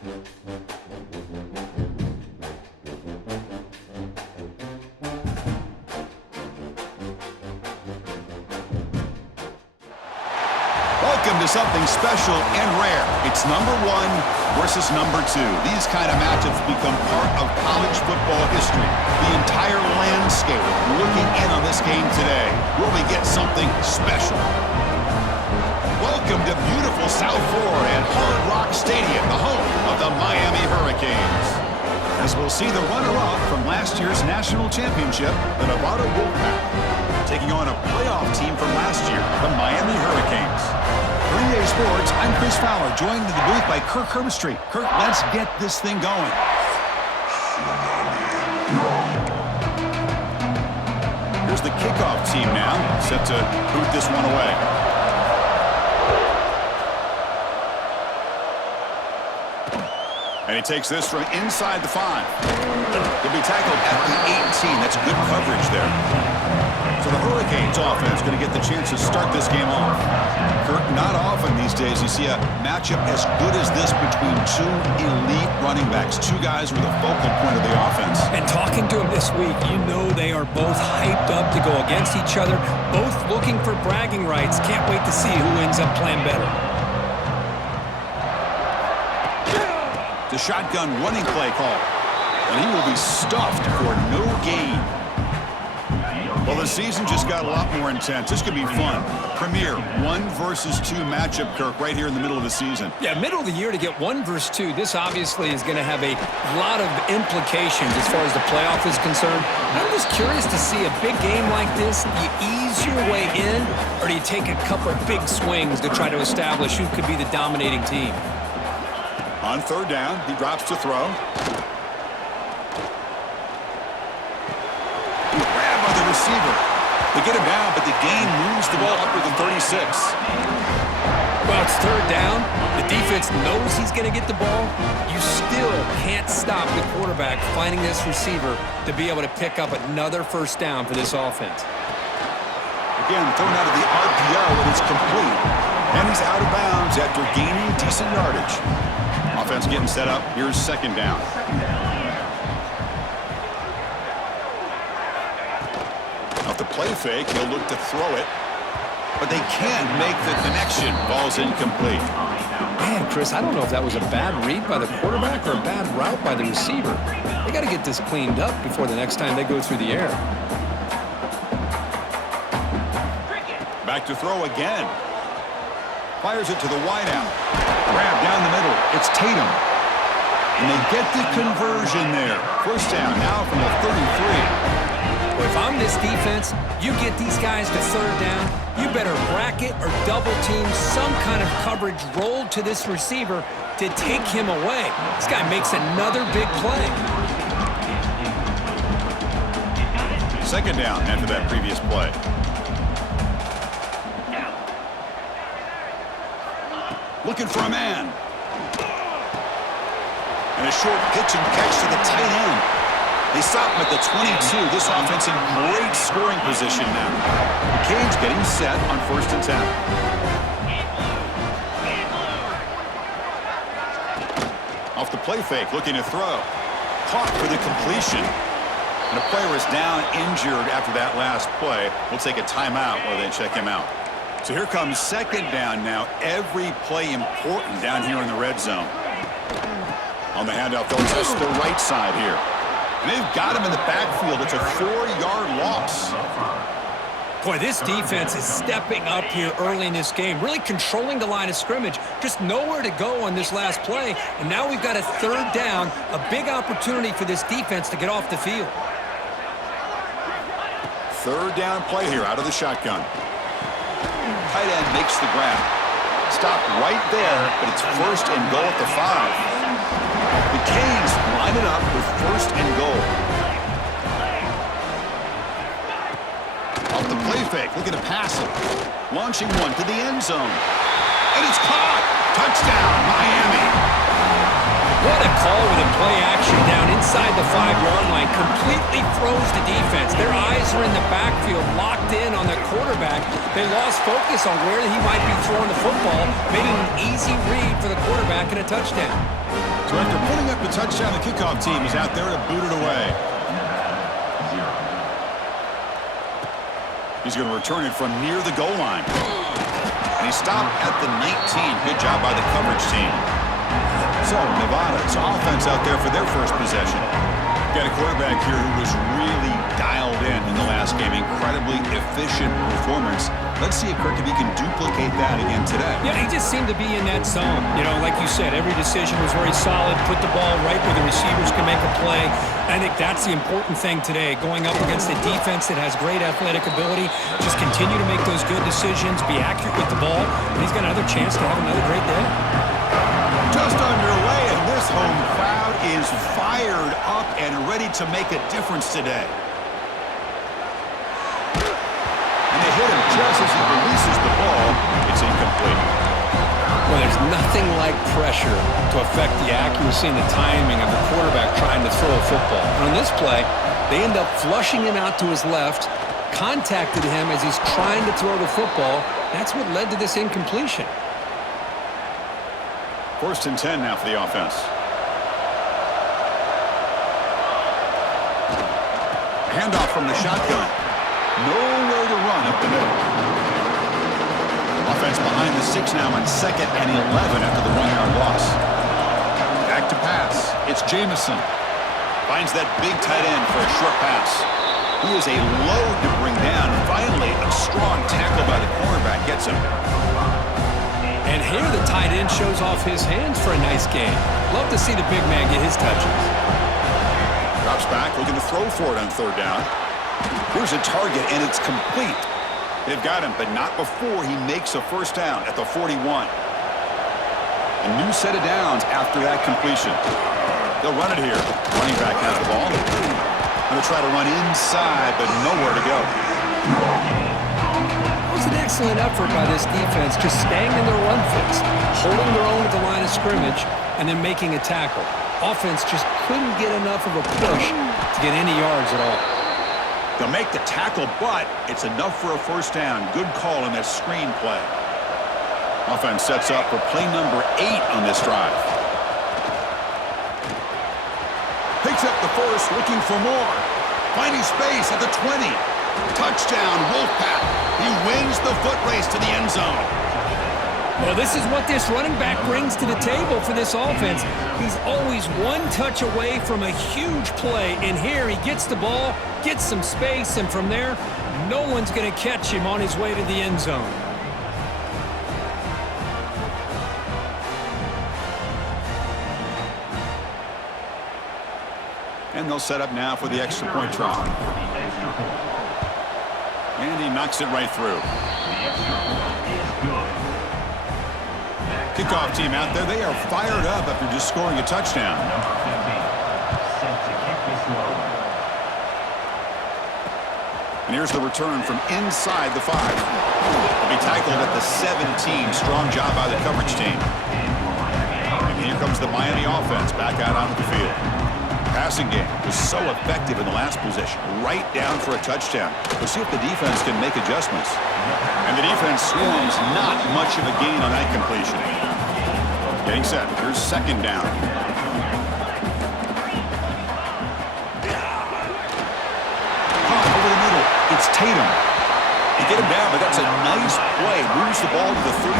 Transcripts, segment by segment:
Welcome to something special and rare. It's number 1 versus number 2. These kind of matchups become part of college football history. The entire landscape looking in on this game today, where we get something special. Welcome to beautiful South Florida and Hard Rock Stadium, the home of the Miami Hurricanes. As we'll see the runner-up from last year's national championship, the Nevada Wolfpack, taking on a playoff team from last year, the Miami Hurricanes. For EA Sports, I'm Chris Fowler, joined in the booth by Kirk Herbstreit. Kirk, let's get this thing going. Here's the kickoff team now, set to boot this one away. And he takes this from inside the 5. He'll be tackled at the 18. That's good coverage there. So the Hurricanes offense going to get the chance to start this game off. Kirk, not often these days you see a matchup as good as this between two elite running backs, two guys with a focal point of the offense. And talking to them this week, you know they are both hyped up to go against each other, both looking for bragging rights. Can't wait to see who ends up playing better. The shotgun running play call. And he will be stuffed for no gain. Well, the season just got a lot more intense. This could be fun. Premier 1 versus 2 matchup, Kirk, right here in the middle of the season. Yeah, middle of the year to get 1 versus 2. This obviously is going to have a lot of implications as far as the playoff is concerned. I'm just curious to see a big game like this. Do you ease your way in, or do you take a couple big swings to try to establish who could be the dominating team? On 3rd down, he drops to throw. Grab by the receiver. They get him down, but the gain moves the ball up to the 36. Well, it's 3rd down. The defense knows he's going to get the ball. You still can't stop the quarterback finding this receiver to be able to pick up another 1st down for this offense. Again, thrown out of the RPO, and it's complete. And he's out of bounds after gaining decent yardage. Offense getting set up. Here's 2nd down. Off the play fake, he'll look to throw it. But they can't make the connection. Ball's incomplete. Man, Chris, I don't know if that was a bad read by the quarterback or a bad route by the receiver. They got to get this cleaned up before the next time they go through the air. Back to throw again. Fires it to the wideout. Grab down the middle. It's Tatum. And they get the conversion there. 1st down now from the 33. Well, if I'm this defense, you get these guys to 3rd down, you better bracket or double team some kind of coverage rolled to this receiver to take him away. This guy makes another big play. 2nd down after that previous play. Looking for a man. And a short pitch and catch to the tight end. They stop him at the 22. This offense in great scoring position now. The Canes getting set on 1st and 10. Off the play fake, looking to throw. Caught for the completion. And a player is down injured after that last play. We'll take a timeout while they check him out. So here comes 2nd down now. Every play important down here in the red zone. On the handoff, they'll test the right side here. And they've got him in the backfield. It's a 4-yard loss. Boy, this defense is stepping up here early in this game, really controlling the line of scrimmage. Just nowhere to go on this last play. And now we've got a 3rd down, a big opportunity for this defense to get off the field. 3rd down play here out of the shotgun. Tight end makes the grab. Stop right there, but it's 1st and goal at the 5. The Canes line it up with 1st and goal. Off the play fake, looking to pass it. Launching one to the end zone. And it's caught! Touchdown, Miami! What a call with a play action down inside the 5-yard line. Completely froze the defense. Their eyes are in the backfield, locked in on the quarterback. They lost focus on where he might be throwing the football, made it an easy read for the quarterback and a touchdown. So after putting up the touchdown, the kickoff team is out there to boot it away. He's going to return it from near the goal line. And he stopped at the 19. Good job by the coverage team. So Nevada's offense out there for their first possession. Got a quarterback here who was really dialed in the last game. Incredibly efficient performance. Let's see if Kirkby can duplicate that again today. Yeah, he just seemed to be in that zone. You know, like you said, every decision was very solid. Put the ball right where the receivers can make a play. I think that's the important thing today. Going up against a defense that has great athletic ability. Just continue to make those good decisions. Be accurate with the ball. And he's got another chance to have another great day. Just underway, and this home crowd is fired up and ready to make a difference today. And they hit him just as he releases the ball. It's incomplete. Well, there's nothing like pressure to affect the accuracy and the timing of the quarterback trying to throw a football. And on this play, they end up flushing him out to his left, contacted him as he's trying to throw the football. That's what led to this incompletion. First and 10 now for the offense. Handoff from the shotgun. Nowhere to run up the middle. Offense behind the 6 now on 2nd and 11 after the 1-yard loss. Back to pass. It's Jamison. Finds that big tight end for a short pass. He is a load to bring down. Finally, a strong tackle by the cornerback gets him. And here the tight end shows off his hands for a nice game. Love to see the big man get his touches. Drops back, looking to throw for it on 3rd down. Here's a target, and it's complete. They've got him, but not before he makes a first down at the 41. A new set of downs after that completion. They'll run it here. Running back has the ball. Going to try to run inside, but nowhere to go. It was an excellent effort by this defense, just staying in their run fits, holding their own at the line of scrimmage, and then making a tackle. Offense just couldn't get enough of a push to get any yards at all. They'll make the tackle, but it's enough for a first down. Good call in that screen play. Offense sets up for play number 8 on this drive. Picks up the first, looking for more. Finding space at the 20. Touchdown, Wolfpack. He wins the foot race to the end zone. Well, this is what this running back brings to the table for this offense. He's always one touch away from a huge play, and here he gets the ball, gets some space, and from there, no one's going to catch him on his way to the end zone. And they'll set up now for the extra point try. And he knocks it right through. Kickoff team out there, they are fired up after just scoring a touchdown. And here's the return from inside the 5. He'll be tackled at the 17. Strong job by the coverage team. And here comes the Miami offense back out onto the field. Passing game was so effective in the last possession, right down for a touchdown. We'll see if the defense can make adjustments. And the defense swarms not much of a gain on that completion. Getting set. Here's 2nd down. Caught over the middle. It's Tatum. They get him down, but that's a nice play. Moves the ball to the 33.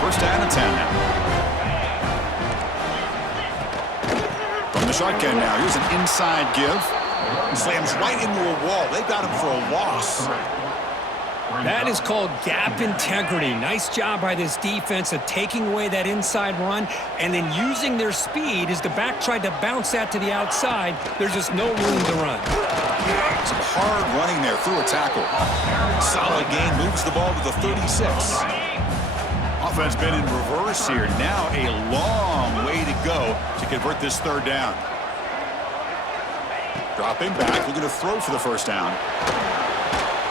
First down and 10 now. From the shotgun now. Here's an inside give. Slams right into a wall. They got him for a loss. That is called gap integrity. Nice job by this defense of taking away that inside run and then using their speed as the back tried to bounce that to the outside. There's just no room to run. Some hard running there through a tackle. Solid gain, moves the ball to the 36. Offense been in reverse here. Now a long way to go to convert this 3rd down. Dropping back, looking to throw for the first down.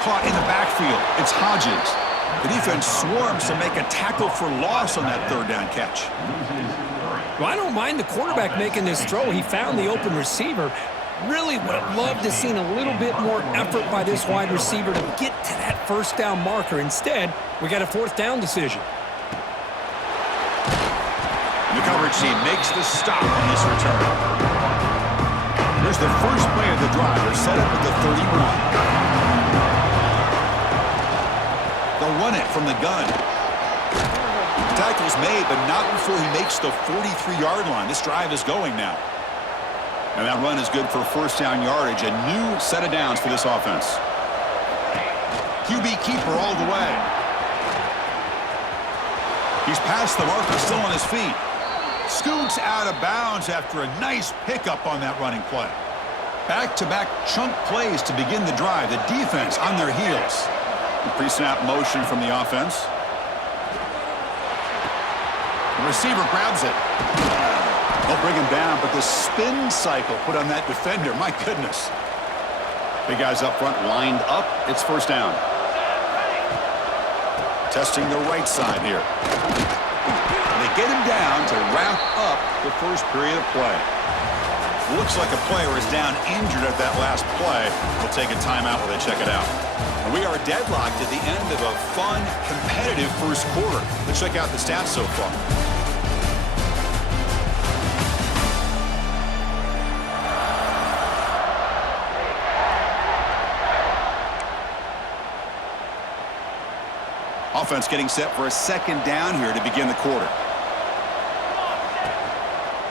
Caught in the backfield. It's Hodges. The defense swarms to make a tackle for loss on that third down catch. Well, I don't mind the quarterback making this throw. He found the open receiver. Really would have loved to have seen a little bit more effort by this wide receiver to get to that first down marker. Instead, we got a fourth down decision. The coverage team makes the stop on this return. Here's the first play of the drive. They're set up at the 31. They'll run it from the gun. Tackle's made, but not before he makes the 43-yard line. This drive is going now. And that run is good for first down yardage. A new set of downs for this offense. QB keeper all the way. He's past the marker, still on his feet. Scoots out of bounds after a nice pickup on that running play. Back-to-back chunk plays to begin the drive. The defense on their heels. The pre-snap motion from the offense. The receiver grabs it. They'll bring him down, but the spin cycle put on that defender, my goodness. Big guys up front lined up. It's first down. Testing the right side here. They get him down to wrap up the first period of play. Looks like a player is down injured at that last play. We'll take a timeout while they check it out. And we are deadlocked at the end of a fun, competitive first quarter. Let's check out the stats so far. Offense getting set for a second down here to begin the quarter.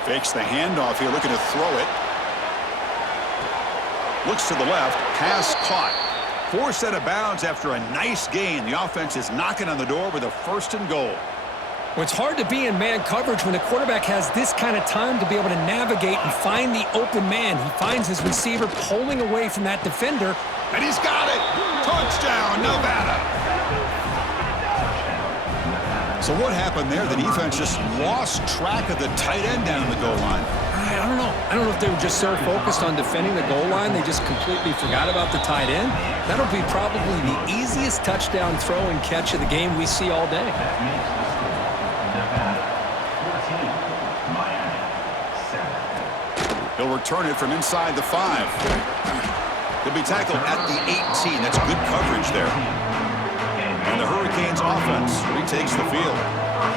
Fakes the handoff here, looking to throw it. Looks to the left, pass caught. Forced out of bounds after a nice gain. The offense is knocking on the door with a first and goal. Well, it's hard to be in man coverage when the quarterback has this kind of time to be able to navigate and find the open man. He finds his receiver pulling away from that defender. And he's got it! Touchdown, Nevada! So what happened there? The defense just lost track of the tight end down the goal line. I don't know. I don't know if they were just so focused on defending the goal line, they just completely forgot about the tight end. That'll be probably the easiest touchdown throw and catch of the game we see all day. He'll return it from inside the 5. He'll be tackled at the 18. That's good coverage there. And the Hurricanes offense retakes the field.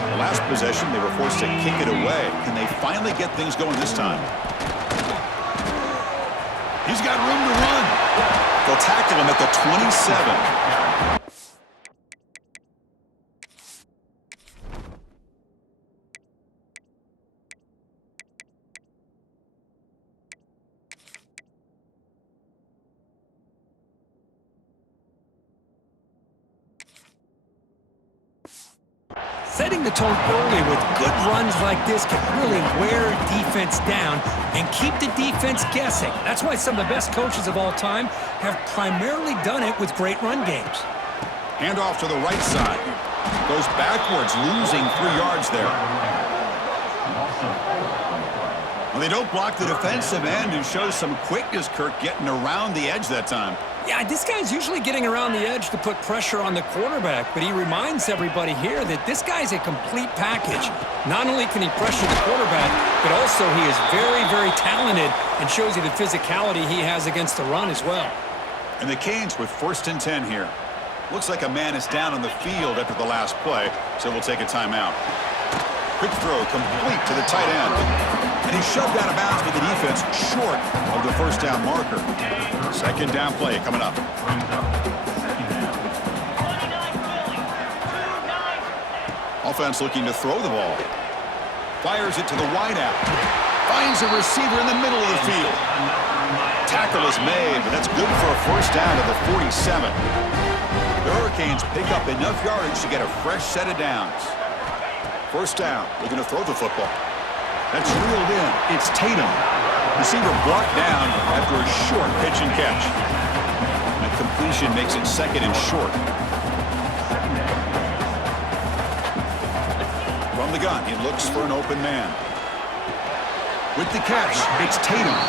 The last possession, they were forced to kick it away. Can they finally get things going this time? He's got room to run. They'll tackle him at the 27. Setting the tone early with good runs like this can really wear defense down and keep the defense guessing. That's why some of the best coaches of all time have primarily done it with great run games. Handoff to the right side. Goes backwards, losing 3 yards there. Well, they don't block the defensive end and shows some quickness, Kirk, getting around the edge that time. Yeah, this guy's usually getting around the edge to put pressure on the quarterback, but he reminds everybody here that this guy's a complete package. Not only can he pressure the quarterback, but also he is very, very talented and shows you the physicality he has against the run as well. And the Canes with first and 10 here. Looks like a man is down on the field after the last play, so we'll take a timeout. Quick throw complete to the tight end. And he's shoved out of bounds with the defense short of the first down marker. Second down play coming up. Offense looking to throw the ball. Fires it to the wideout. Finds a receiver in the middle of the field. Tackle is made, but that's good for a first down to the 47. The Hurricanes pick up enough yardage to get a fresh set of downs. First down, looking to throw the football. That's reeled in. It's Tatum. Receiver blocked down after a short pitch and catch. That completion makes it second and short. From the gun, he looks for an open man. With the catch, it's Tatum.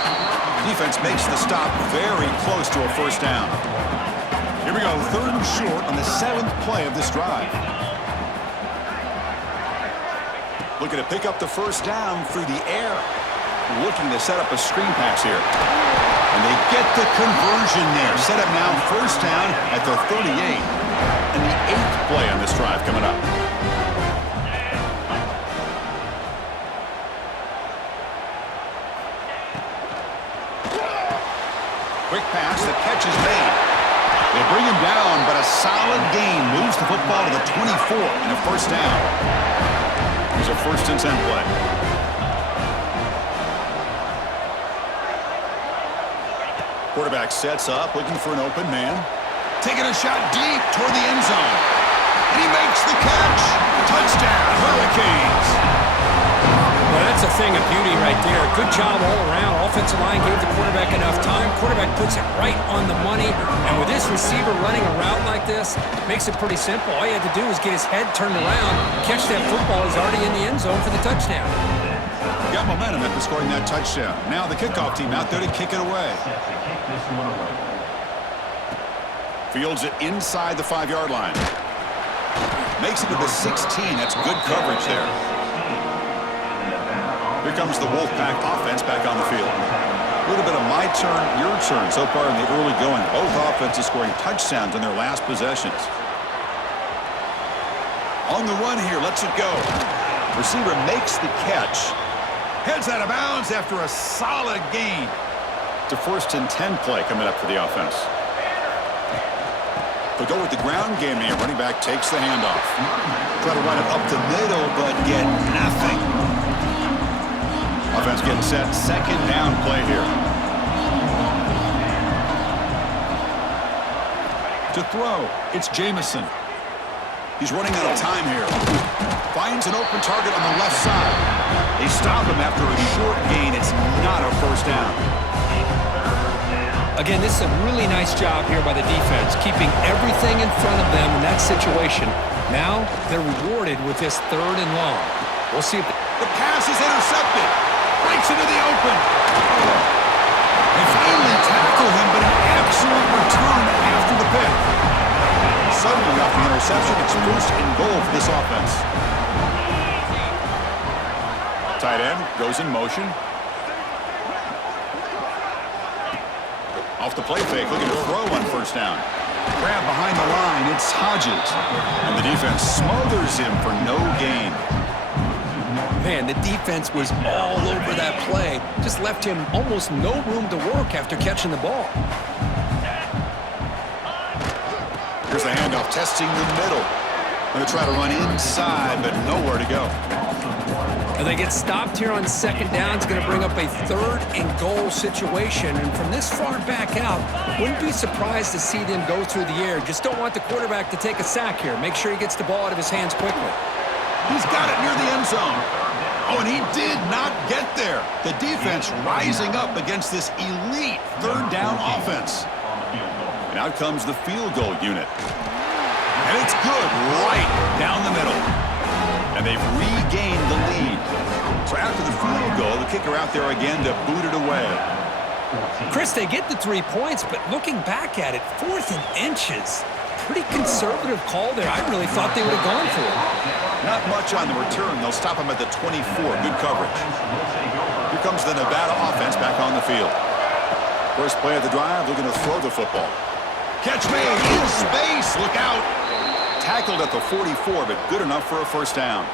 Defense makes the stop very close to a first down. Here we go, 3rd and short on the 7th play of this drive. Looking to pick up the first down through the air. Looking to set up a screen pass here. And they get the conversion there. Set up now 1st down at the 38. And the 8th play on this drive coming up. Quick pass, the catch is made. They bring him down, but a solid gain moves the football to the 24 and a 1st down. Here's a 1st and 10 play. Quarterback sets up, looking for an open man. Taking a shot deep toward the end zone. And he makes the catch. Touchdown, Hurricanes. Well, that's a thing of beauty right there. Good job all around. Offensive line gave the quarterback enough time. Quarterback puts it right on the money. And with this receiver running a route like this, makes it pretty simple. All you had to do is get his head turned around, catch that football. He's already in the end zone for the touchdown. Got momentum after scoring that touchdown. Now the kickoff team out there to kick it away. Fields it inside the 5-yard line. Makes it to the 16. That's good coverage there. Here comes the Wolfpack offense back on the field. A little bit of my turn, your turn so far in the early going. Both offenses scoring touchdowns in their last possessions. On the run here, lets it go. Receiver makes the catch. Heads out of bounds after a solid gain. It's a 1st and 10 play coming up for the offense. They'll go with the ground game here. Running back takes the handoff. Try to run it up the middle, but get nothing. Offense getting set. 2nd down play here. To throw, it's Jamison. He's running out of time here. Finds an open target on the left side. They stop him after a short gain. It's not a 1st down. Again, this is a really nice job here by the defense, keeping everything in front of them in that situation. Now they're rewarded with this 3rd and long. We'll see if the pass is intercepted. Breaks into the open. They finally tackle him, but an excellent return after the pick. Suddenly off the interception, it's 1st and goal for this offense. Tight end goes in motion. Off the play fake, looking to throw on 1st down. Grab behind the line, it's Hodges. And the defense smothers him for no gain. Man, the defense was all over that play. Just left him almost no room to work after catching the ball. Here's the handoff, testing the middle. Going to try to run inside, but nowhere to go. And they get stopped here on 2nd down. It's going to bring up a 3rd and goal situation. And from this far back out, wouldn't be surprised to see them go through the air. Just don't want the quarterback to take a sack here. Make sure he gets the ball out of his hands quickly. He's got it near the end zone. Oh, and he did not get there. The defense rising up against this elite 3rd down offense. And out comes the field goal unit. And it's good right down the middle. And they've regained the lead. So after the field goal, the kicker out there again to boot it away. Chris, they get the 3 points, but looking back at it, 4th and inches. Pretty conservative call there. I really thought they would have gone for it. Not much on the return. They'll stop him at the 24. Good coverage. Here comes the Nevada offense back on the field. First play of the drive, looking to throw the football. Catch made in space. Look out. Tackled at the 44, but good enough for a 1st down.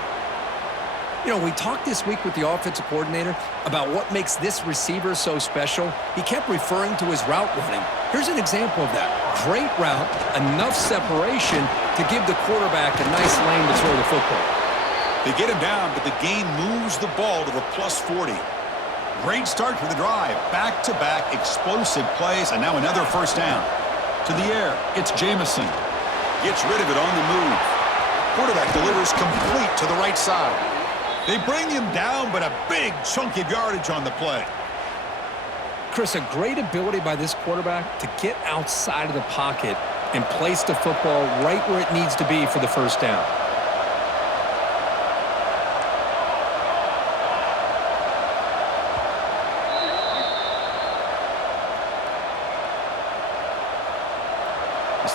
You know, we talked this week with the offensive coordinator about what makes this receiver so special. He kept referring to his route running. Here's an example of that. Great route, enough separation to give the quarterback a nice lane to throw the football. They get him down, but the gain moves the ball to the +40. Great start for the drive. Back-to-back explosive plays, and now another 1st down. To the air, it's Jamison. Gets rid of it on the move. Quarterback delivers complete to the right side. They bring him down, but a big chunk of yardage on the play. Chris, a great ability by this quarterback to get outside of the pocket and place the football right where it needs to be for the 1st down.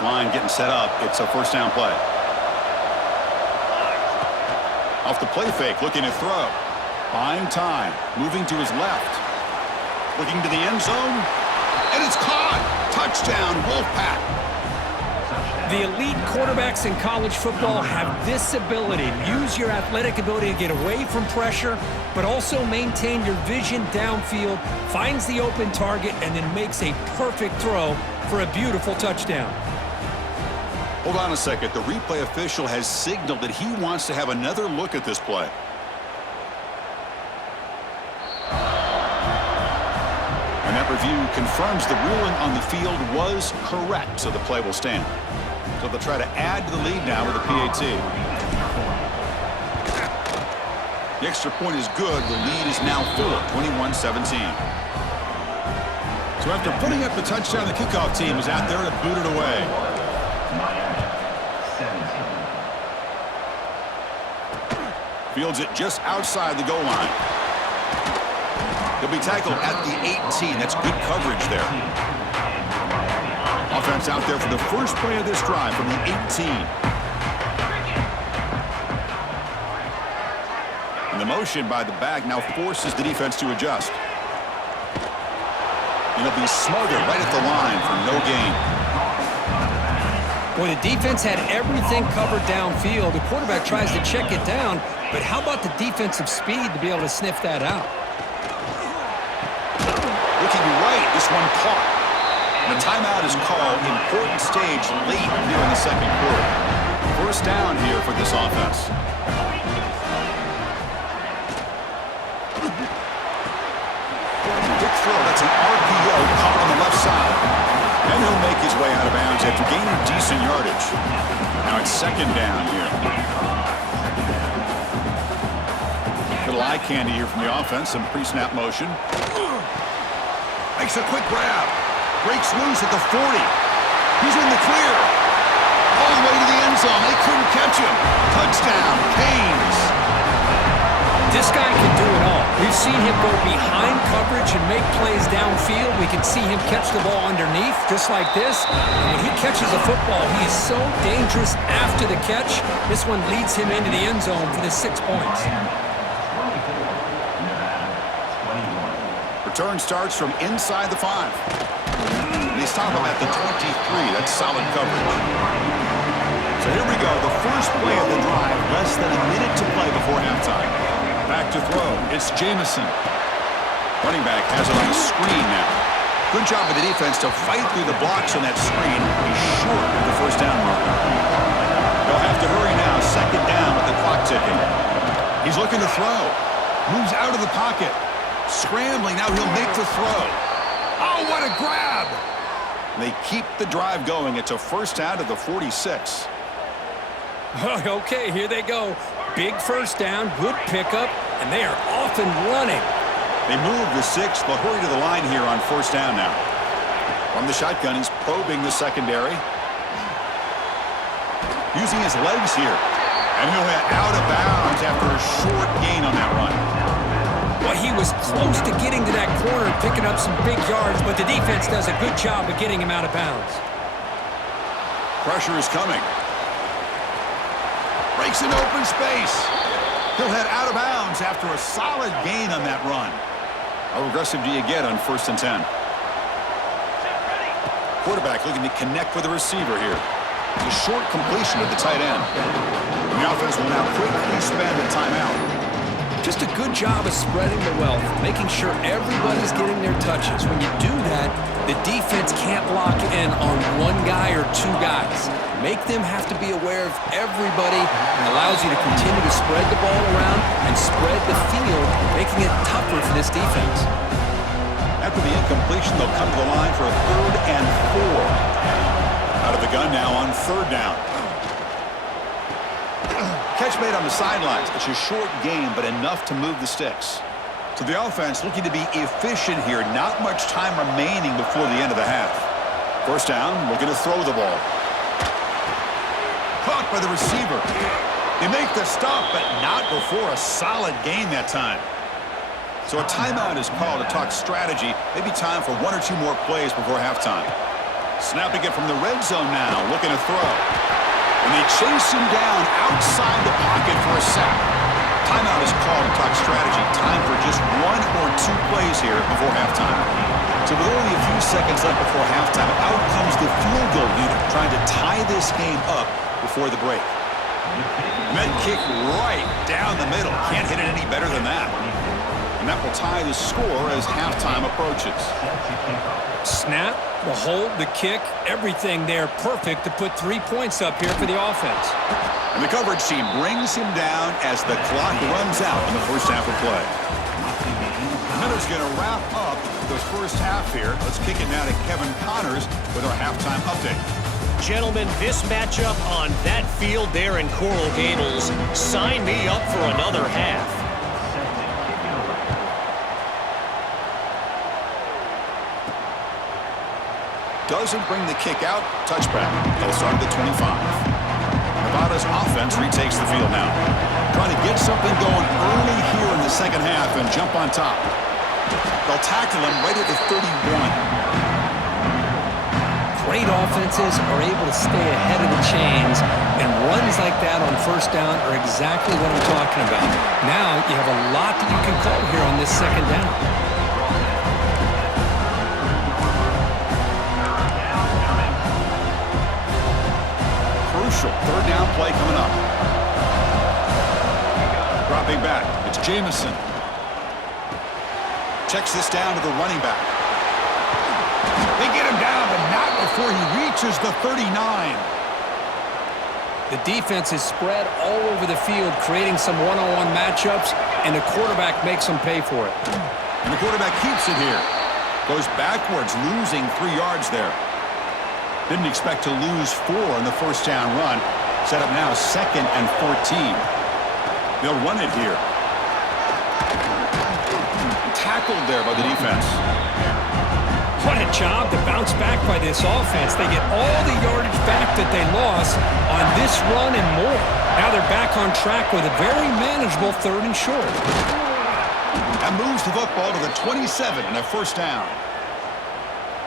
line getting set up. It's a first down play. Off the play fake, looking to throw. Buying time, moving to his left. Looking to the end zone, and it's caught. Touchdown, Wolfpack. The elite quarterbacks in college football have this ability to use your athletic ability to get away from pressure, but also maintain your vision downfield, finds the open target, and then makes a perfect throw for a beautiful touchdown. Hold on a second. The replay official has signaled that he wants to have another look at this play. And that review confirms the ruling on the field was correct, so the play will stand. So they'll try to add to the lead now with a PAT. The extra point is good. The lead is now full, 21-17. So after putting up the touchdown, the kickoff team is out there to boot it away. Fields it just outside the goal line. He'll be tackled at the 18. That's good coverage there. Offense out there for the first play of this drive from the 18. And the motion by the back now forces the defense to adjust. And he'll be smothered right at the line for no gain. Boy, the defense had everything covered downfield. The quarterback tries to check it down, but how about the defensive speed to be able to sniff that out? Looking right, this one caught. And a timeout is called. Important stage late here in the second quarter. First down here for this offense. Big throw. That's an RPO caught on the left side. And he'll make his way out of bounds after gaining decent yardage. Now it's second down here. Little eye candy here from the offense. Some pre-snap motion. Makes a quick grab. Breaks loose at the 40. He's in the clear. All the way to the end zone. They couldn't catch him. Touchdown, Canes. This guy can do it all. We've seen him go behind coverage and make plays downfield. We can see him catch the ball underneath, just like this. And when he catches a football, he is so dangerous after the catch. This one leads him into the end zone for the 6 points. Return starts from inside the 5. They stop him at the 23. That's solid coverage. So here we go. The first play of the drive. Less than a minute to play before halftime. Back to throw. It's Jamison. Running back has it on a screen now. Good job of the defense to fight through the blocks on that screen. He's short of the first down marker. They'll have to hurry now. Second down with the clock ticking. He's looking to throw. Moves out of the pocket. Scrambling. Now he'll make the throw. Oh, what a grab! They keep the drive going. It's a first down to the 46. Okay, here they go. Big first down, good pickup, and they are off and running. They move the 6. They'll hurry to the line here on first down now. From the shotgun, he's probing the secondary. Using his legs here. And he'll head out of bounds after a short gain on that run. Well, he was close to getting to that corner, picking up some big yards, but the defense does a good job of getting him out of bounds. Pressure is coming. Breaks an open space. He'll head out of bounds after a solid gain on that run. How aggressive do you get on 1st and 10? Quarterback looking to connect with the receiver here. It's a short completion to the tight end. And the offense will now quickly spend a timeout. Just a good job of spreading the wealth, making sure everybody's getting their touches. When you do that, the defense can't lock in on one guy or two guys. Make them have to be aware of everybody and allows you to continue to spread the ball around and spread the field, making it tougher for this defense. After the incompletion, they'll come to the line for a 3rd and 4. Out of the gun now on 3rd down. Catch made on the sidelines. It's a short game, but enough to move the sticks. So the offense looking to be efficient here. Not much time remaining before the end of the half. First down, looking to throw the ball. Caught by the receiver. They make the stop, but not before a solid gain that time. So a timeout is called to talk strategy. Maybe time for 1 or 2 more plays before halftime. Snapping it from the red zone now, looking to throw. And they chase him down outside the pocket for a sack. Timeout is called to talk strategy. Time for just 1 or 2 plays here before halftime. So with only a few seconds left before halftime, out comes the field goal unit, trying to tie this game up before the break. Med kick right down the middle. Can't hit it any better than that. And that will tie the score as halftime approaches. Snap, the hold, the kick, everything there perfect to put 3 points up here for the offense. And the coverage team brings him down as the clock runs out in the first half of play. Miller's going to wrap up the first half here. Let's kick it now to Kevin Connors with our halftime update. Gentlemen, this matchup on that field there in Coral Gables, sign me up for another half. Doesn't bring the kick out. Touchback. They'll start at the 25. Nevada's offense retakes the field now. Trying to get something going early here in the second half and jump on top. They'll tackle him right at the 31. Great offenses are able to stay ahead of the chains, and runs like that on first down are exactly what I'm talking about. Now you have a lot that you can call here on this second down. Crucial third down play coming up. Dropping back, it's Jamison. Checks this down to the running back. They get him down, but not before he reaches the 39. The defense is spread all over the field, creating some one-on-one matchups, and the quarterback makes them pay for it. And the quarterback keeps it here. Goes backwards, losing 3 yards there. Didn't expect to lose 4 in the first down run. Set up now 2nd and 14. They'll run it here. Tackled there by the defense. What a job to bounce back by this offense. They get all the yardage back that they lost on this run and more. Now they're back on track with a very manageable 3rd and short. And moves the football to the 27 and a first down.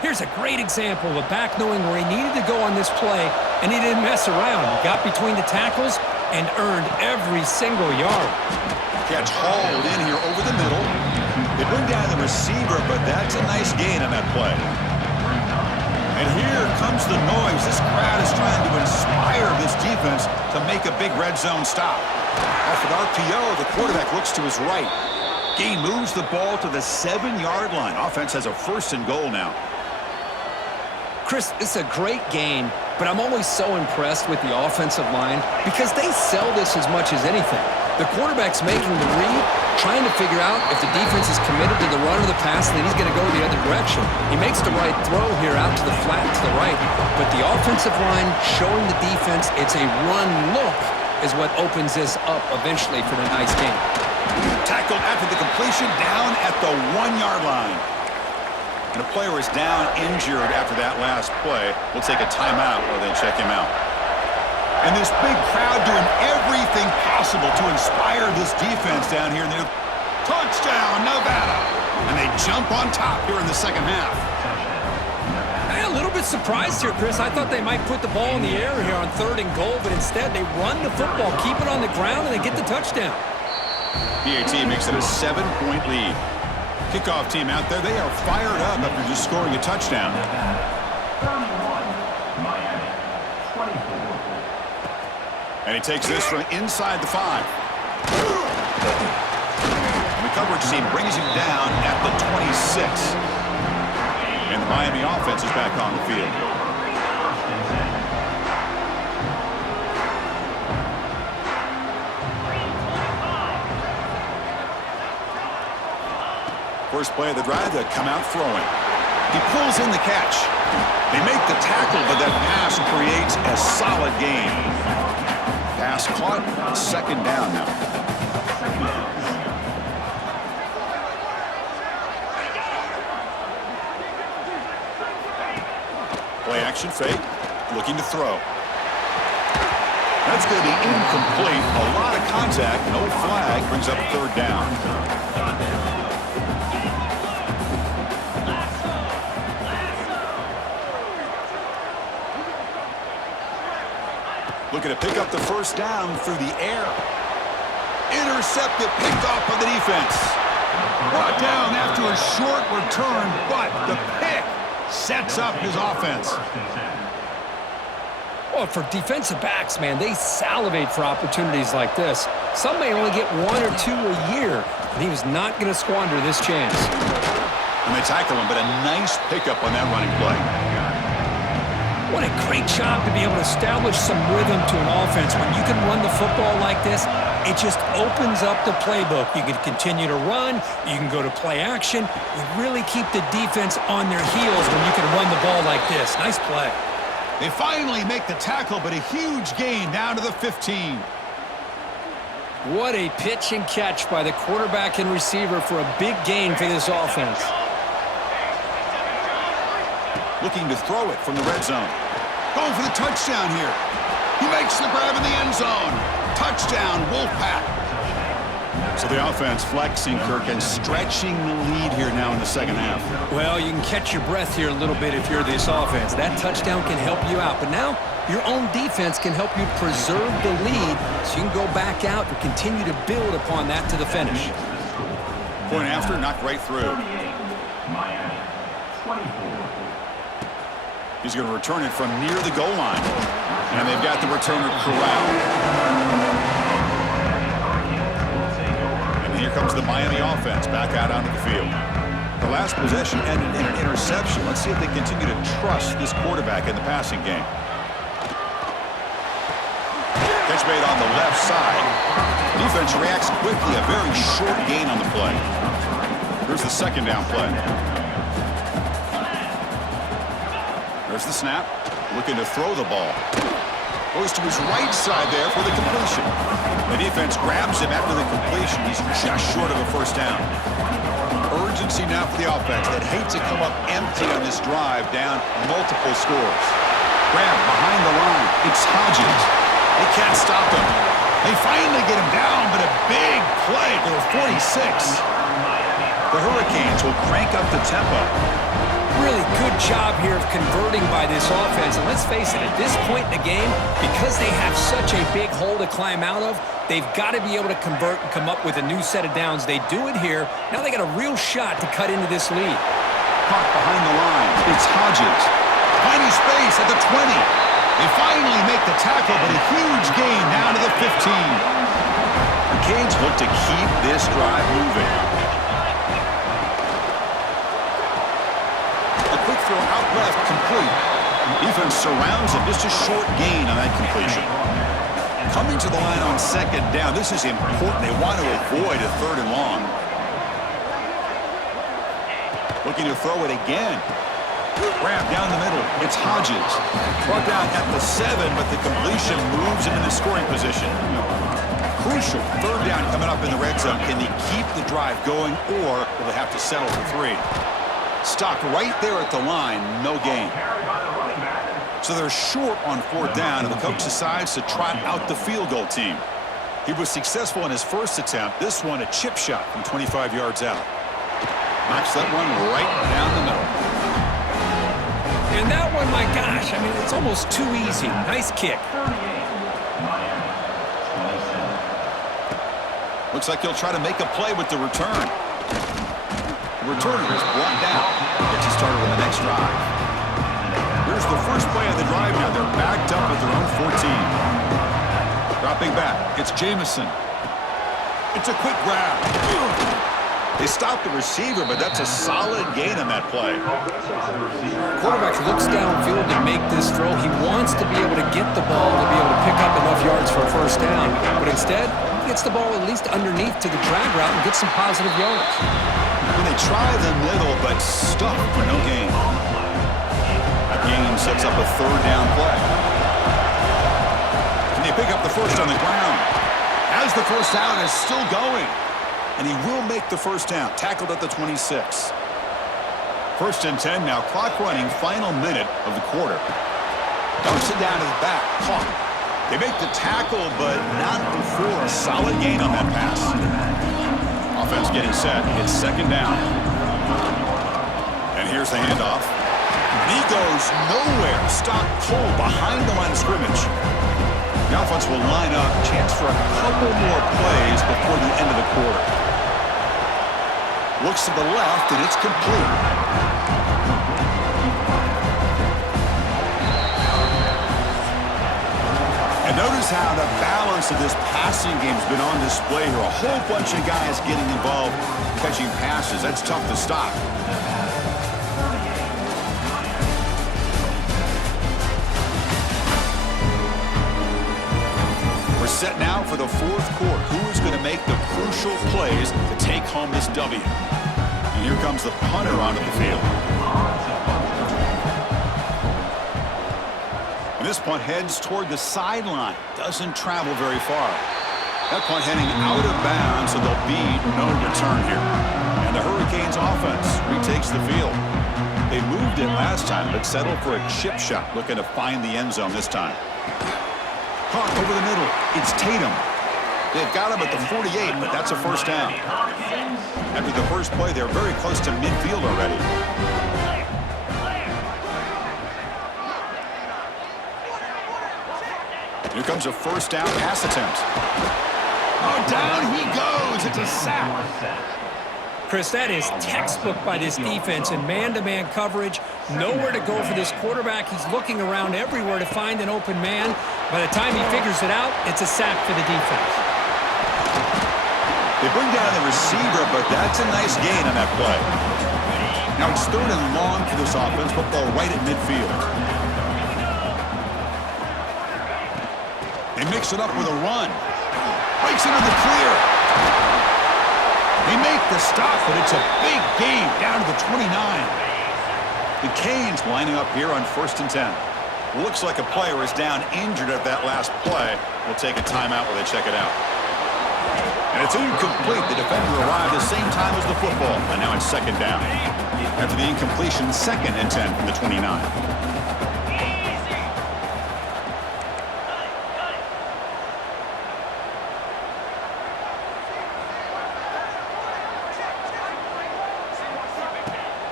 Here's a great example of a back knowing where he needed to go on this play, and he didn't mess around. He got between the tackles and earned every single yard. Catch hauled in here over the middle. They bring down the receiver, but that's a nice gain on that play. And here comes the noise. This crowd is trying to inspire this defense to make a big red zone stop. Off an RPO, the quarterback looks to his right. Gain moves the ball to the 7-yard line. Offense has a 1st and goal now. Chris, it's a great game, but I'm always so impressed with the offensive line because they sell this as much as anything. The quarterback's making the read, trying to figure out if the defense is committed to the run or the pass, and then he's going to go the other direction. He makes the right throw here out to the flat to the right, but the offensive line showing the defense it's a run look is what opens this up eventually for the nice game. Tackled after the completion down at the 1-yard line. And a player is down injured after that last play. We'll take a timeout while they check him out. And this big crowd doing everything possible to inspire this defense down here in the touchdown, Nevada. And they jump on top here in the second half. Hey, a little bit surprised here, Chris. I thought they might put the ball in the air here on 3rd and goal, but instead they run the football, keep it on the ground, and they get the touchdown. PAT makes it a 7-point lead. Kickoff team out there, they are fired up after just scoring a touchdown. And he takes this from inside the 5. And the coverage team brings him down at the 26. And the Miami offense is back on the field. First play of the drive, they come out throwing. He pulls in the catch. They make the tackle, but that pass creates a solid gain. Pass caught, 2nd down now. Play action fake, looking to throw. That's going to be incomplete. A lot of contact, no flag, brings up 3rd down. Looking to pick up the first down through the air. Intercepted, picked off by the defense. Brought down after a short return, but the pick sets up his offense. Well, for defensive backs, man, they salivate for opportunities like this. Some may only get 1 or 2 a year, and he was not going to squander this chance. And they tackle him, but a nice pickup on that running play. What a great job to be able to establish some rhythm to an offense. When you can run the football like this, it just opens up the playbook. You can continue to run. You can go to play action. You really keep the defense on their heels when you can run the ball like this. Nice play. They finally make the tackle, but a huge gain down to the 15. What a pitch and catch by the quarterback and receiver for a big gain for this offense. Looking to throw it from the red zone. Going for the touchdown here. He makes the grab in the end zone. Touchdown, Wolfpack. So the offense flexing, Kirk, and stretching the lead here now in the second half. Well, you can catch your breath here a little bit if you're this offense. That touchdown can help you out. But now your own defense can help you preserve the lead so you can go back out and continue to build upon that to the finish. Point after, knocked right through. He's going to return it from near the goal line. And they've got the returner corralled. And here comes the Miami offense back out onto the field. The last possession ended in an interception. Let's see if they continue to trust this quarterback in the passing game. Catch made on the left side. Defense reacts quickly. A very short gain on the play. Here's the second down play. There's the snap. Looking to throw the ball. Goes to his right side there for the completion. The defense grabs him after the completion. He's just short of a first down. Urgency now for the offense that hates to come up empty on this drive down multiple scores. Grab behind the line. It's Hodges. They can't stop him. They finally get him down, but a big play to the 46. The Hurricanes will crank up the tempo. Really good job here of converting by this offense. And let's face it, at this point in the game, because they have such a big hole to climb out of, they've got to be able to convert and come up with a new set of downs. They do it here. Now they got a real shot to cut into this lead. Caught behind the line. It's Hodges. Finding space at the 20. They finally make the tackle, but a huge gain down to the 15. The Canes look to keep this drive moving. Quick throw out left, complete. Defense surrounds him. Just a short gain on that completion. Coming to the line on second down. This is important. They want to avoid a third and long. Looking to throw it again. Grab down the middle. It's Hodges. Brought down at the 7, but the completion moves him into scoring position. Crucial third down coming up in the red zone. Can they keep the drive going, or will they have to settle for 3? Stopped right there at the line, no gain. So they're short on fourth down, and the coach decides to trot out the field goal team. He was successful in his first attempt. This one, a chip shot from 25 yards out. Knocks that one right down the middle. And that one, my gosh, I mean, it's almost too easy. Nice kick. Looks like he'll try to make a play with the return. The returner is brought down. Gets you started on the next drive. Here's the first play of the drive now. They're backed up at their own 14. Dropping back. It's Jamison. It's a quick grab. They stop the receiver, but that's a solid gain on that play. Quarterback looks downfield to make this throw. He wants to be able to get the ball to be able to pick up enough yards for a first down. But instead, he gets the ball at least underneath to the drag route and gets some positive yards. When they try the middle, but stuck for no gain. That gain sets up a third down play. Can they pick up the first on the ground? As the first down is still going. And he will make the first down. Tackled at the 26. First and 10 now. Clock running. Final minute of the quarter. Dumps it down to the back. Caught. They make the tackle, but not before a solid gain on that pass. Offense getting set. It's second down. And here's the handoff. And he goes nowhere. Stopped cold behind the line of scrimmage. The offense will line up. Chance for a couple more plays before the end of the quarter. Looks to the left, and it's complete. And notice how the balance of this passing game has been on display here. A whole bunch of guys getting involved catching passes. That's tough to stop. We're set now for the fourth quarter. Who is going to make the crucial plays to take home this W? And here comes the punter onto the field. And this punt heads toward the sideline. Doesn't travel very far. That punt heading out of bounds, so there'll be no return here. And the Hurricanes offense retakes the field. They moved it last time, but settled for a chip shot, looking to find the end zone this time. Caught over the middle. It's Tatum. They've got him at the 48, but that's a first down. After the first play, they're very close to midfield already. Here comes a first down pass attempt. Oh, down he goes. It's a sack. Chris, that is textbook by this defense in man-to-man coverage. Nowhere to go for this quarterback. He's looking around everywhere to find an open man. By the time he figures it out, it's a sack for the defense. They bring down the receiver, but that's a nice gain on that play. Now it's third and long for this offense. Football right at midfield. They mix it up with a run. Breaks into the clear. They make the stop, but it's a big gain down to the 29. The Canes lining up here on 1st and 10. Looks like a player is down injured at that last play. We'll take a timeout while they check it out. And it's incomplete. The defender arrived the same time as the football, and now it's second down. After the incompletion, 2nd and 10 from the 29.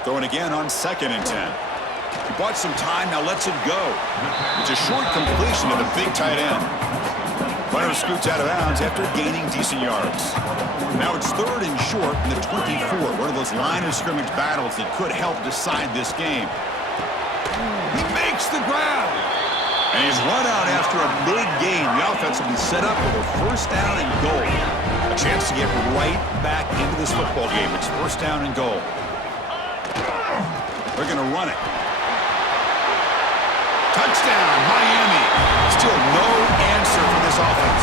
Throwing again on 2nd and 10. He bought some time, now lets it go. It's a short completion to the big tight end. Runner scoots out of bounds after gaining decent yards. Now it's 3rd and short from the 24. One of those line of scrimmage battles that could help decide this game. He makes the grab. And he's run out after a big gain. The offense will be set up with a first down and goal. A chance to get right back into this football game. It's first down and goal. They're going to run it. Touchdown, Miami. Still no answer for this offense.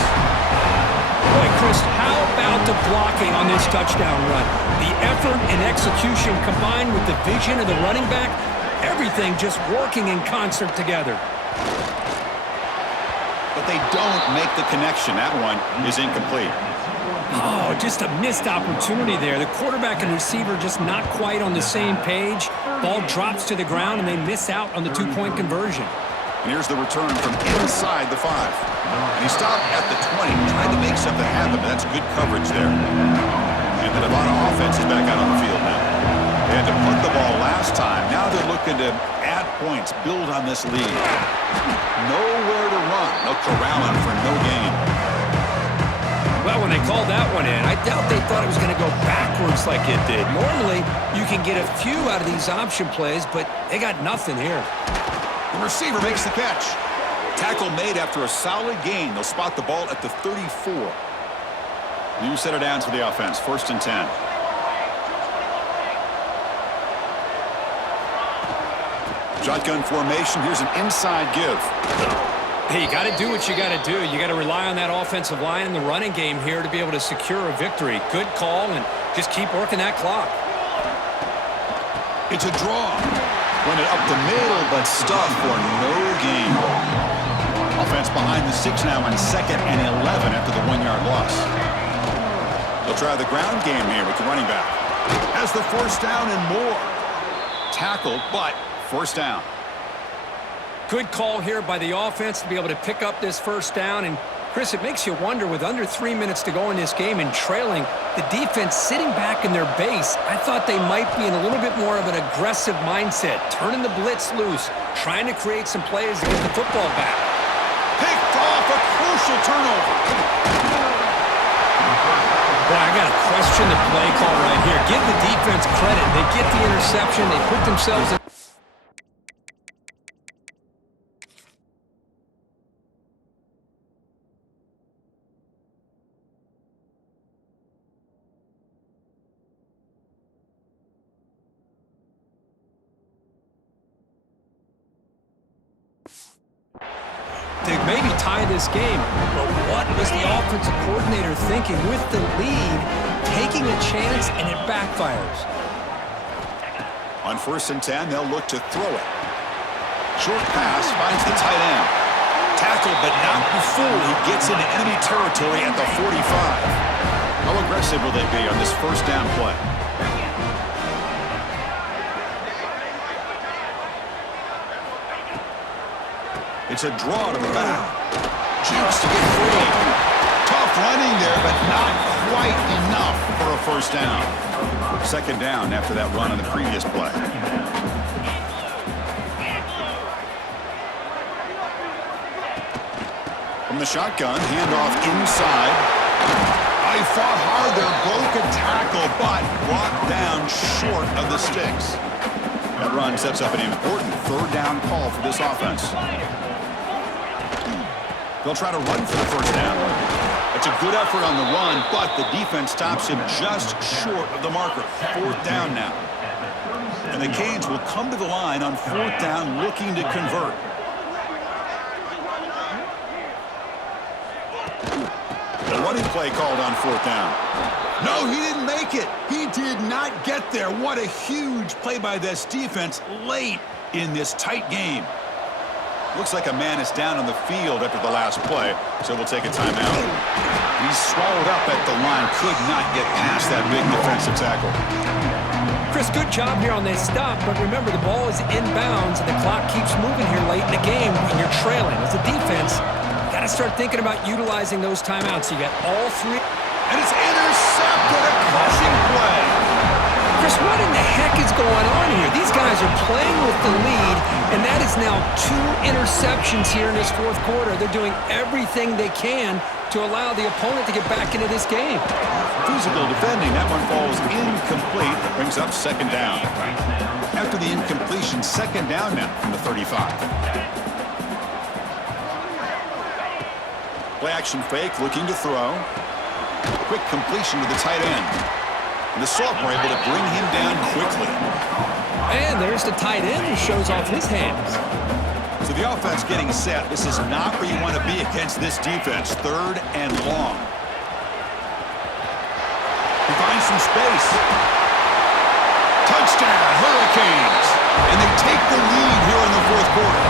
Boy, Chris, how about the blocking on this touchdown run? The effort and execution combined with the vision of the running back, everything just working in concert together. But they don't make the connection. That one is incomplete. Oh, just a missed opportunity there. The quarterback and receiver just not quite on the same page. Ball drops to the ground, and they miss out on the two-point conversion. And here's the return from inside the 5. And he stopped at the 20, tried to make something happen, but that's good coverage there. And the Nevada offense is back out on the field now. They had to punt the ball last time. Now they're looking to add points, build on this lead. Nowhere to run. They'll corral him for no gain. Well, when they called that one in, I doubt they thought it was going to go backwards like it did. Normally, you can get a few out of these option plays, but they got nothing here. The receiver makes the catch. Tackle made after a solid gain. They'll spot the ball at the 34. New set of downs for the offense. 1st and 10. Shotgun formation. Here's an inside give. Hey, you got to do what you got to do. You got to rely on that offensive line in the running game here to be able to secure a victory. Good call, and just keep working that clock. It's a draw. Run it up the middle, but stuff for no gain. Offense behind the 6 now on 2nd and 11 after the 1-yard loss. They'll try the ground game here with the running back. Has the first down and more. Tackled, but first down. Good call here by the offense to be able to pick up this first down. And, Chris, it makes you wonder, with under 3 minutes to go in this game and trailing, the defense sitting back in their base, I thought they might be in a little bit more of an aggressive mindset, turning the blitz loose, trying to create some plays to get the football back. Picked off crucial turnover. Boy, I got to question the play call right here. Give the defense credit. They get the interception. They put themselves in. To maybe tie this game, but what was the offensive coordinator thinking with the lead, taking a chance, and it backfires? On 1st and 10, they'll look to throw it. Short pass finds the tight end. Tackled, but not before he gets into enemy territory at the 45. How aggressive will they be on this first down play? It's a draw to the back. Jukes to get free. Tough running there, but not quite enough for a first down. 2nd down after that run on the previous play. From the shotgun, handoff inside. I fought hard there, broke a tackle, but brought down short of the sticks. That run sets up an important 3rd down call for this offense. They'll try to run for the first down. It's a good effort on the run, but the defense stops him just short of the marker. 4th down now. And the Canes will come to the line on 4th down looking to convert. The running play called on 4th down. No, he didn't make it. He did not get there. What a huge play by this defense late in this tight game. Looks like a man is down on the field after the last play, so we'll take a timeout. He's swallowed up at the line, could not get past that big defensive tackle. Chris, good job here on this stop, but remember the ball is inbounds and the clock keeps moving here late in the game when you're trailing. As a defense, you got to start thinking about utilizing those timeouts. You got all 3. And it's intercepted, a crushing play. Chris, what in the heck is going on here? These guys are playing with the lead, and that is now 2 interceptions here in this 4th quarter. They're doing everything they can to allow the opponent to get back into this game. Physical defending, that one falls incomplete. Brings up 2nd down. After the incompletion, 2nd down now from the 35. Play action fake, looking to throw. Quick completion to the tight end. And the Sophomore able to bring him down quickly. And there's the tight end who shows off his hands. So the offense getting set. This is not where you want to be against this defense. 3rd and long. He finds some space. Touchdown, Hurricanes. And they take the lead here in the 4th quarter.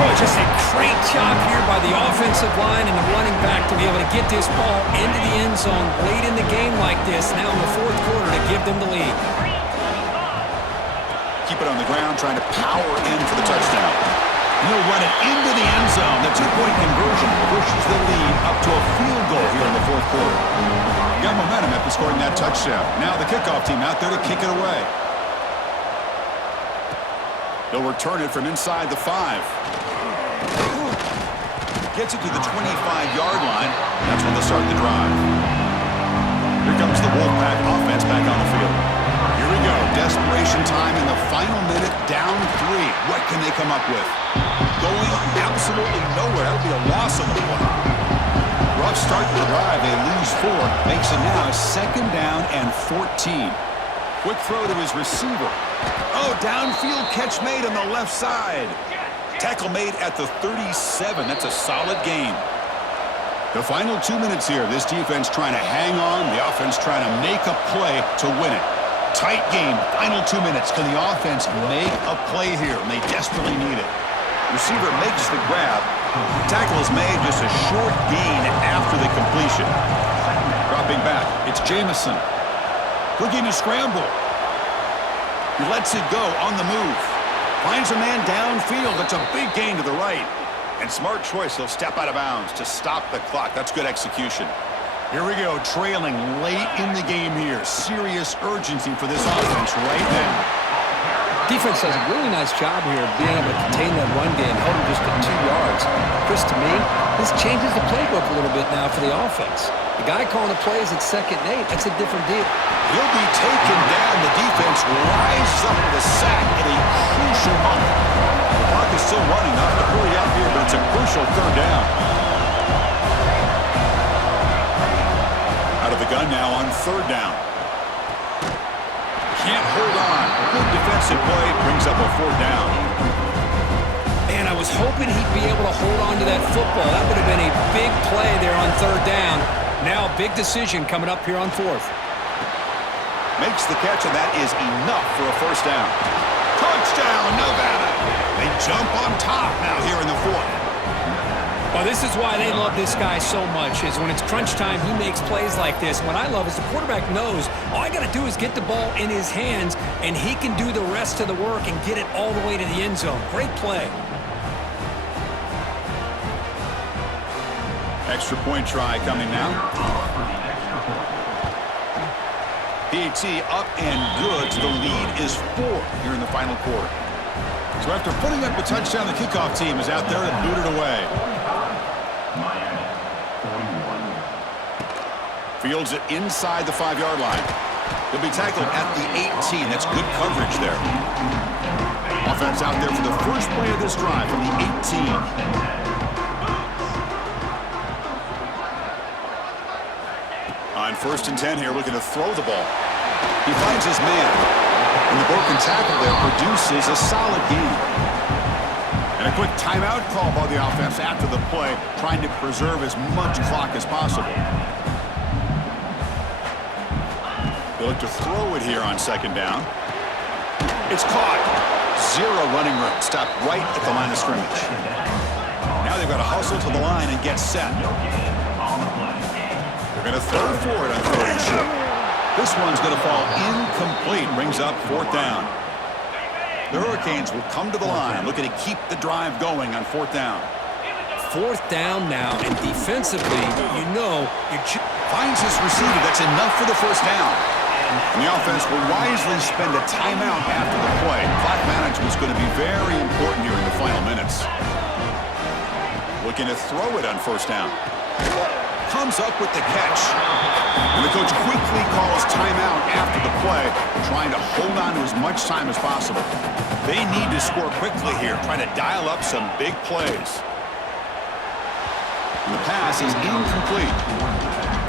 Boy, just a great job here by the offensive line and the running back to be able to get this ball into the end zone late in the game like this, now in the 4th quarter to give them the lead. Keep it on the ground, trying to power in for the touchdown. And he'll run it into the end zone. The 2-point conversion pushes the lead up to a field goal here in the 4th quarter. Got momentum after scoring that touchdown. Now the kickoff team out there to kick it away. They'll return it from inside the 5. Gets it to the 25-yard line. That's when they'll start the drive. Here comes the Wolfpack offense back on the field. Here we go. Desperation time in the final minute, down 3. What can they come up with? Going absolutely nowhere. That'll be a loss of the play. Rough start to the drive. They lose 4. Makes it now 2nd down and 14. Quick throw to his receiver. Oh, downfield catch made on the left side. Tackle made at the 37. That's a solid game. The final 2 minutes here. This defense trying to hang on. The offense trying to make a play to win it. Tight game. Final 2 minutes. Can the offense make a play here? And they desperately need it. Receiver makes the grab. Tackle is made, just a short gain after the completion. Dropping back. It's Jamison. Looking to scramble. He lets it go on the move. Finds a man downfield. That's a big gain to the right. And smart choice. He'll step out of bounds to stop the clock. That's good execution. Here we go. Trailing late in the game here. Serious urgency for this offense right now. Defense does a really nice job here of being able to contain that run game, held him just at 2 yards. Chris, to me, this changes the playbook a little bit now for the offense. The guy calling the plays at 2nd and 8, that's a different deal. He'll be taken down. The defense rises up with a sack at a crucial moment. The clock is still running. Not to hurry up here, but it's a crucial 3rd down. Out of the gun now on 3rd down. Can't hold on. Good defensive play brings up a 4th down. Man, I was hoping he'd be able to hold on to that football. That would have been a big play there on 3rd down. Now a big decision coming up here on 4th. Makes the catch, and that is enough for a 1st down. Touchdown, Nevada. They jump on top now here in the 4th. Well, this is why they love this guy so much, is when it's crunch time, he makes plays like this. What I love is the quarterback knows all I got to do is get the ball in his hands, and he can do the rest of the work and get it all the way to the end zone. Great play. Extra point try coming now. PAT up and good. The lead is 4 here in the final quarter. So after putting up a touchdown, the kickoff team is out there to boot it away. Fields it inside the 5-yard line. He'll be tackled at the 18. That's good coverage there. Offense out there for the first play of this drive from the 18. On 1st and 10 here, looking to throw the ball. He finds his man. And the broken tackle there produces a solid gain. And a quick timeout call by the offense after the play, trying to preserve as much clock as possible. They look to throw it here on 2nd down. It's caught. 0 running room. Stopped right at the line of scrimmage. Now they've got to hustle to the line and get set. They're going to throw for it on 3rd and short. This one's going to fall incomplete. Brings up 4th down. The Hurricanes will come to the line, looking to keep the drive going on 4th down. 4th down now, and defensively, you know, finds his receiver. That's enough for the 1st down. And the offense will wisely spend a timeout after the play. Clock management is going to be very important here in the final minutes. Looking to throw it on 1st down. Comes up with the catch. And the coach quickly calls timeout after the play, trying to hold on to as much time as possible. They need to score quickly here, trying to dial up some big plays. And the pass is incomplete.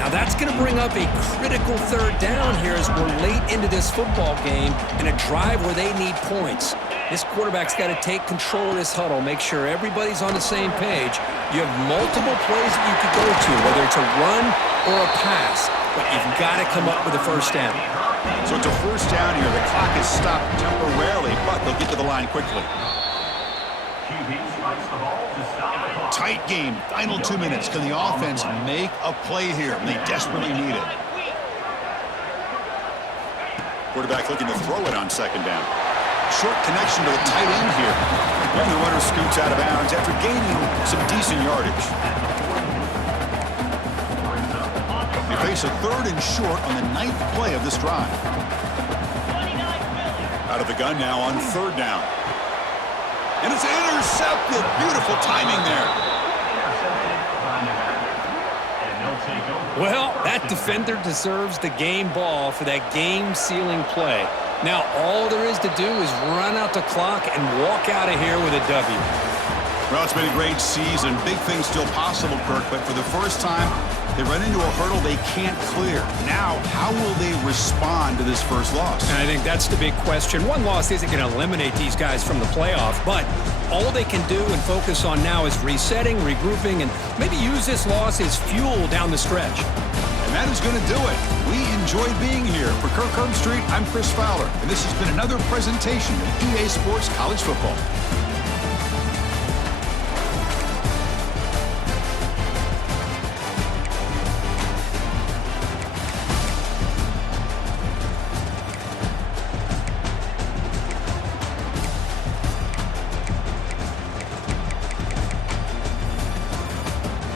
Now that's going to bring up a critical 3rd down here as we're late into this football game in a drive where they need points. This quarterback's got to take control of this huddle, make sure everybody's on the same page. You have multiple plays that you could go to, whether it's a run or a pass, but you've got to come up with a 1st down. So it's a 1st down here. The clock is stopped temporarily, but they'll get to the line quickly. Tight game, final 2 minutes. Can the offense make a play here? They desperately need it. Quarterback looking to throw it on 2nd down. Short connection to the tight end here. And the runner scoots out of bounds after gaining some decent yardage. They face a 3rd and short on the 9th play of this drive. Out of the gun now on 3rd down. And it's intercepted. Beautiful timing there. Well, that defender deserves the game ball for that game-sealing play. Now, all there is to do is run out the clock and walk out of here with a W. Well, it's been a great season. Big things still possible, Kirk, but for the first time, they run into a hurdle they can't clear. Now, how will they respond to this first loss? And I think that's the big question. One loss isn't going to eliminate these guys from the playoff, but all they can do and focus on now is resetting, regrouping, and maybe use this loss as fuel down the stretch. And that is going to do it. We enjoyed being here. For Kirk Herbstreit, I'm Chris Fowler, and this has been another presentation of EA Sports College Football.